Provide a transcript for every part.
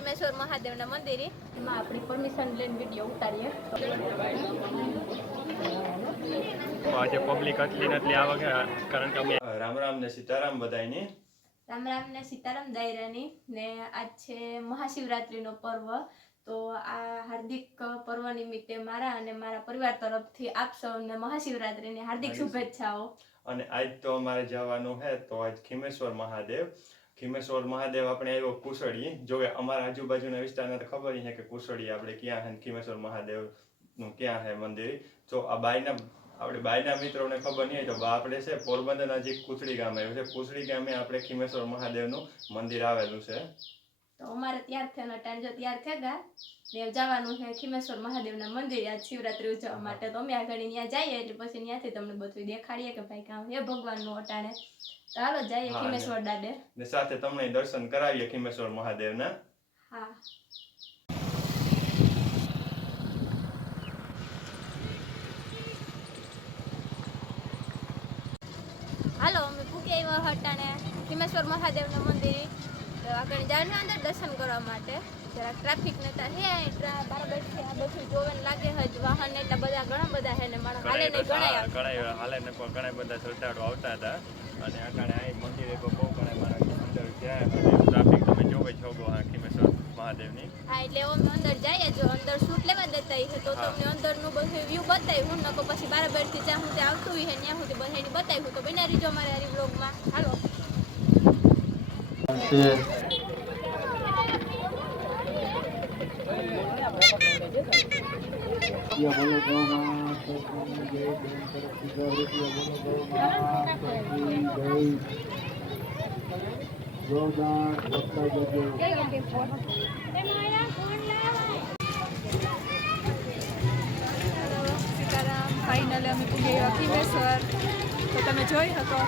ખીમેશ્વર મહાદેવના મંદિરે. એમાં આપણી પરમિશન લઈને વિડીયો ઉતારીએ. આજે પબ્લિક આટલી નથી આવે કે કારણ કે અમે રામ રામ ને સીતારામ બધાયની. રામ રામ ને સીતારામ દાયરાની ને આજ છે મહાશિવરાત્રીનો પર્વ. તો આ હાર્દિક પર્વ નિમિત્તે મારા અને મારા પરિવાર તરફથી આપ સૌને મહાશિવરાત્રીની હાર્દિક શુભેચ્છાઓ. અને આજ તો અમારે જવાનું છે તો આજ ખીમેશ્વર મહાદેવ આપણે આવ્યો કુસળી. જો કે અમારા આજુબાજુના વિસ્તારને તો ખબર છે કે કુસળી આપણે ક્યાં છે, ખીમેશ્વર મહાદેવનું ક્યાં છે મંદિર. તો આ બાયના મિત્રોને ખબર નહીં તો આપણે છે પોરબંદર નજીક કુસળી ગામ આવ્યું છે. કુસળી ગામે આપણે ખીમેશ્વર મહાદેવનું મંદિર આવેલું છે. તો અમારે ત્યારથી ટાઈમ જો તૈયાર થયા ને જવાનું છે ખીમેશ્વર મહાદેવના મંદિરે આજ શિવરાત્રી ઉજવવા માટે. તો અમે આગળ ત્યાં જઈએ એટલે પછી ત્યાંથી તમને બધું દેખાડીએ કે ભાઈ કામ હે ભગવાનનું અટાણે. તો હાલો જઈએ ખીમેશ્વર દાડે ને સાથે તમને દર્શન કરાવીએ ખીમેશ્વર મહાદેવના. હા હાલો અમે પૂકી આવ્યા હટાણે ખીમેશ્વર મહાદેવના મંદિરે. તો આગળ જવાનું અંદર દર્શન કરવા માટે. જરાક ટ્રાફિક નતા હે બરાબર છે. આ બધું જોવે લાગે હજ વાહન એટલા બધા ઘણા બધા હે ને માણસ હાલે ને ઘણા ઘણા બધા શ્રદ્ધાળુ આવતા હતા. અને અટાણે આ મંદિરે બહુ ઘણા માણસ અંદર ગયા અને ટ્રાફિક તમે જોવે છો ખીમેશ્વર મહાદેવની. હા એટલે અમે અંદર જઈએ જો અંદર શૂટ લેવા દેતા હે તો તમને અંદરનું બધું વ્યૂ બતાવ્યું નકો પછી બરાબરથી જ્યાં સુધી આવતું હોય ત્યાં સુધી બધાને બતાવ્યું. તો બના રીજો અમારે આ વ્લોગમાં. હાલો સીતારામ ફાઇનલી અમે પૂગી ગયા ખીમેશ્વર. તો તમે જોઈ શકો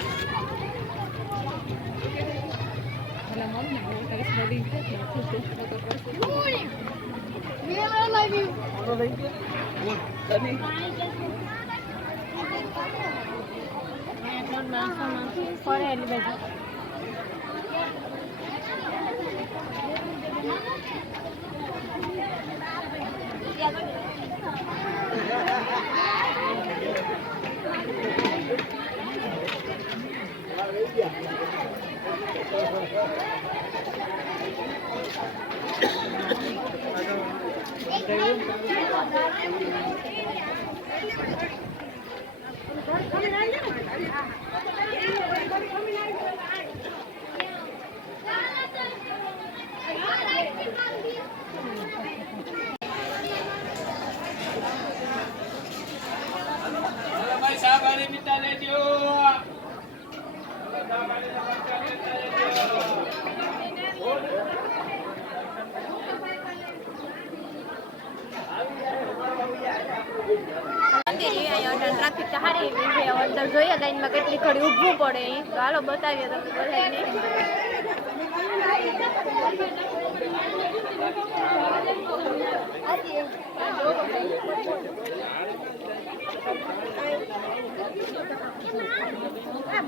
ટ્રાફિક તો સારી અંદર જોઈએ લાઈનમાં કેટલી ઘડી ઊભું પડે. તો હાલો બતાવીએ તમને બધાને.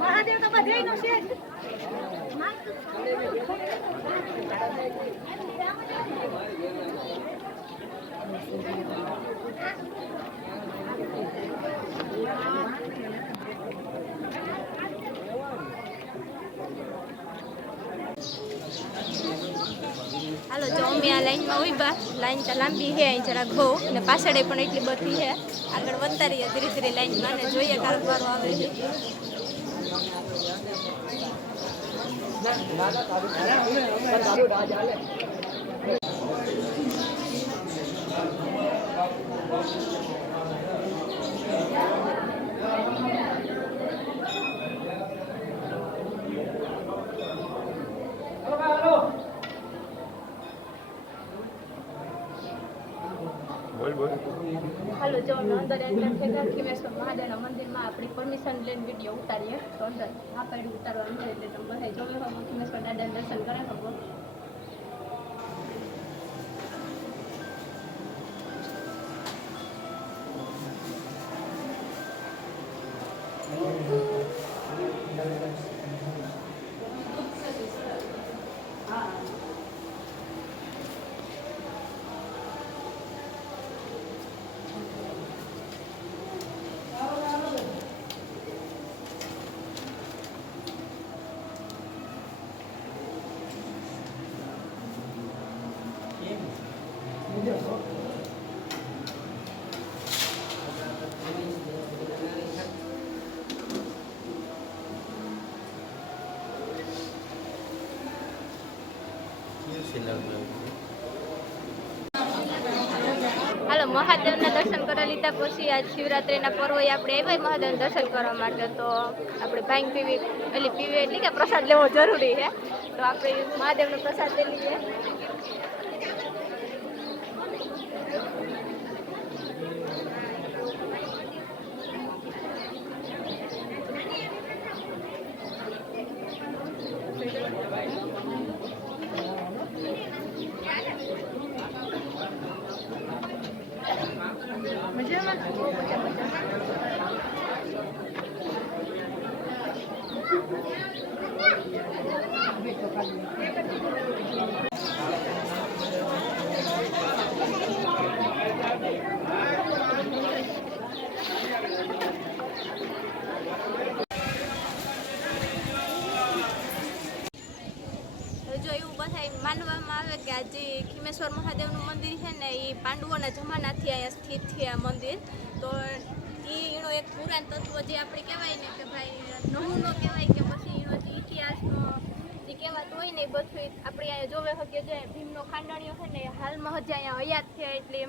મહાદેવ તો બધાયનો છે. હાલો જો અમે આ લાઈનમાં ઉભા. લાઈન તો લાંબી છે અહીં જરાક બહુ ને પાછળ પણ એટલી બધી છે. આગળ વધતા રહીએ ધીરે ધીરે લાઈનમાં ને જોઈએ કારોબારો આવે છે. હાલો જો અંદર એન્ટર થયા ખીમેશ્વર મહાદેવના મંદિરમાં આપણી પરમિશન લઈને વિડીયો ઉતારીએ. તો અંદર આ પાડી ઉતારવાનું છે એટલે તમે બધા જોવે શકો ખીમેશ્વર દાદાના દર્શન કરે શકો. હાલો, મહાદેવના દર્શન કરી લીધા પછી આજ શિવરાત્રિના પર્વે આપણે આવ્યા મહાદેવના દર્શન કરવા માટે. તો આપણે ભાંગ પીવી એટલે કે પ્રસાદ લેવો જરૂરી છે. તો આપણે મહાદેવનો પ્રસાદ લઈ લઈએ. જો એવું બધા માનવામાં આવે કે આ જે ખીમેશ્વર મહાદેવનું મંદિર છે ને એ પાંડવોના જમાનાથી અહીંયા સ્થિત છે આ મંદિર. તો એનો એક પુરાણ તત્વ જે આપણે કહેવાય ને કે ભાઈ નમૂનો કહેવાય કે પછી એનો જે ઇતિહાસનો જે કહેવાતું હોય ને એ બધું આપણે અહીંયા જોવે શકીએ. જે ભીમનો ખાંડણીઓ છે ને હાલમાં હજી અહીંયા હયાત છે, એટલે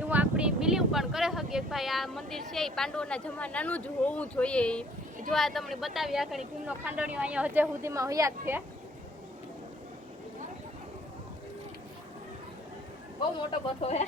એવું આપણે બિલીવ પણ કરી શકીએ કે ભાઈ આ મંદિર છે એ પાંડવોના જમાનાનું જ હોવું જોઈએ. જો આ તમને બતાવી આગળ ભીમનો ખાંડણીઓ અહીંયા હજી સુધીમાં હયાત છે. બહુ મોટો બસો હે.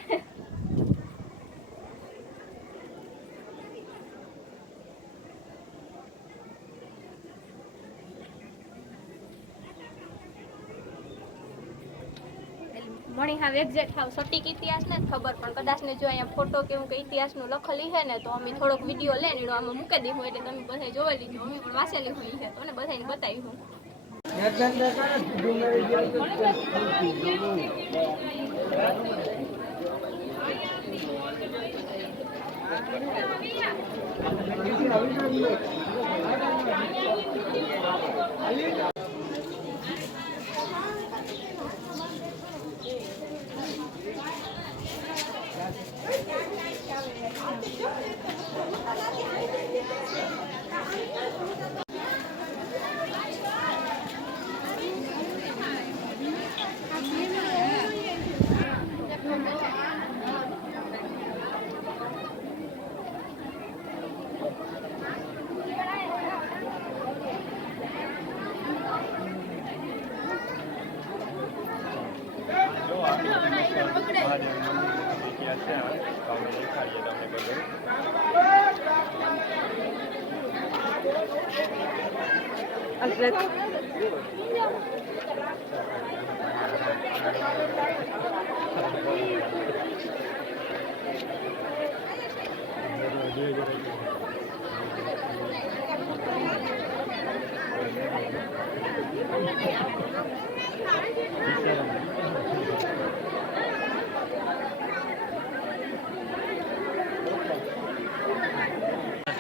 મણી હાવ એક્ઝેક્ટ હાવ સટીક ઇતિહાસ ને ખબર, પણ કદાચ ને જો અહીંયા ફોટો કે એવું કે ઇતિહાસનું લખેલી છે ને તો અમે થોડોક વિડીયો લઈને એનો આમાં મૂકી દઈશું, એટલે તમે બધા જોઈ લીધો. અમે પણ વાંચેલી હોય છે તો ને બધાને બતાવી હું.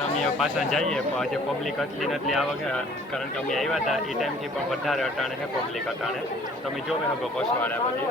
અમે પાછા જઈએ પણ આજે પબ્લિક એટલી નથી આવે કે કારણ કે અમે આવ્યા હતા એ ટાઈમથી પણ વધારે અટાણે છે પબ્લિક અટાણે. તમે જોવે શકો બસવાળા બધી.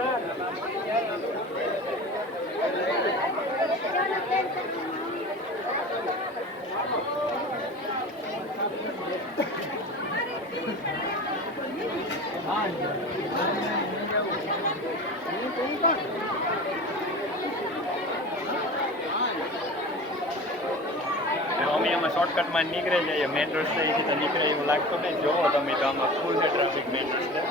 અમે એમાં શોર્ટકટમાં નીકળી જઈએ, મેઇન રસ્તેથી તો નીકળે એવું લાગતું નહીં. જોવો તમે તો આમાં ફૂલ છે ટ્રાફિક મેઇન રસ્તે.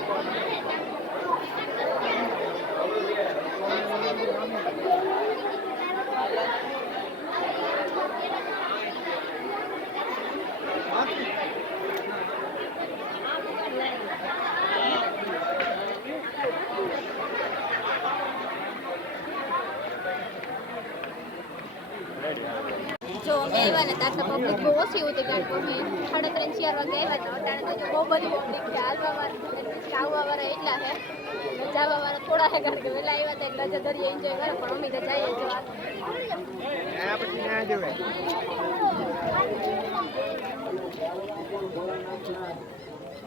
જો અમે આવ્યા ને ત્યાં તો પબ્લિક બહુ ઓછી હતી, કારણ કે અમે 3:30-4 વાગે આવ્યા હતા. ત્યારે તો બહુ બધી પબ્લિક છે. આવવાવાળા એટલા છે, જવાવાળા થોડા છે, કારણ કે વહેલા આવ્યા હતા એટલે આજે દરિયા એન્જોય કરે. પણ અમે તો જઈએ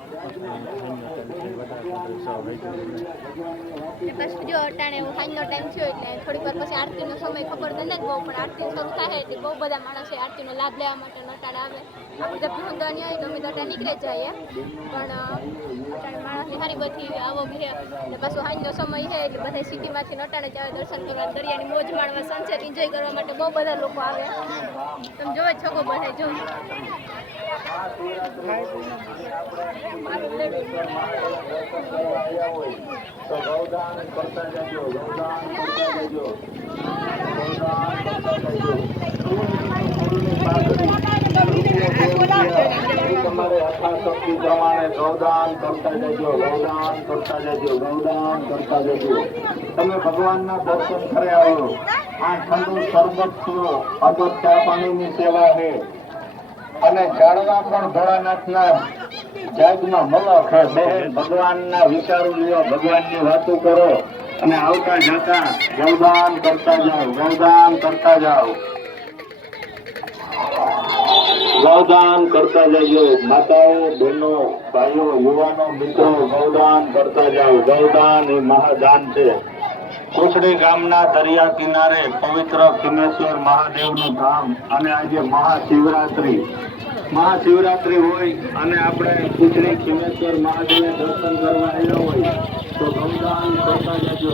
જો પછી જો અટાણે સાંજનો ટાઈમ થયો એટલે થોડીક વાર પછી આરતીનો સમય ખબર તો નથી બહુ, પણ આરતી શરૂ થાય એટલે બહુ બધા માણસો આરતીનો લાભ લેવા માટે અટાણે આવે. આ બધા ભૂંદવાની હોય તો અમે તો અટાણે નીકળી જઈએ, પણ અટાણે માણસની સારી બધી આવો બે ને પાછું સાંજનો સમય છે એટલે બધા સિટીમાંથી અટાણે જ આવે દર્શન કરવા, દરિયાની મોજ માણવા, સનસેટ એન્જોય કરવા માટે બહુ બધા લોકો આવે. તમે જોવે છો કે બધા જો તો ગૌદાન કરતા જજો, ગૌદાન કરતા જજો, તમારે યથાશક્તિ પ્રમાણે ગૌદાન કરતા જજો, ગૌદાન કરતા જજો, ગૌદાન કરતા જજો. તમે ભગવાનના દર્શન કરી આવો. આ ઠંડુ શરબત પીઓ, અદભુત ચા પાણીની સેવા છે. અને જાણવા પણ ભોળાનાથના જાગમાં મલક છે. બહેન ભગવાનના વિચારો લ્યો, ભગવાનની વાતો કરો અને આવતા જતા ગૌદાન કરતા જાઓ, ગૌદાન કરતા જાઓ, ગૌદાન કરતા જજો. માતાઓ, બહેનો, ભાઈઓ, યુવાનો, મિત્રો ગૌદાન કરતા જાઓ. ગૌદાન એ મહાદાન છે. કોસડી ગામના દરિયા કિનારે પવિત્ર ખીમેશ્વર મહાદેવનું ધામ અને આજે મહાશિવરાત્રી હોય અને આપણે કોસડી ખીમેશ્વર મહાદેવ દર્શન કરવા આવ્યા હોય તો ગૌદાન કરતા જજો.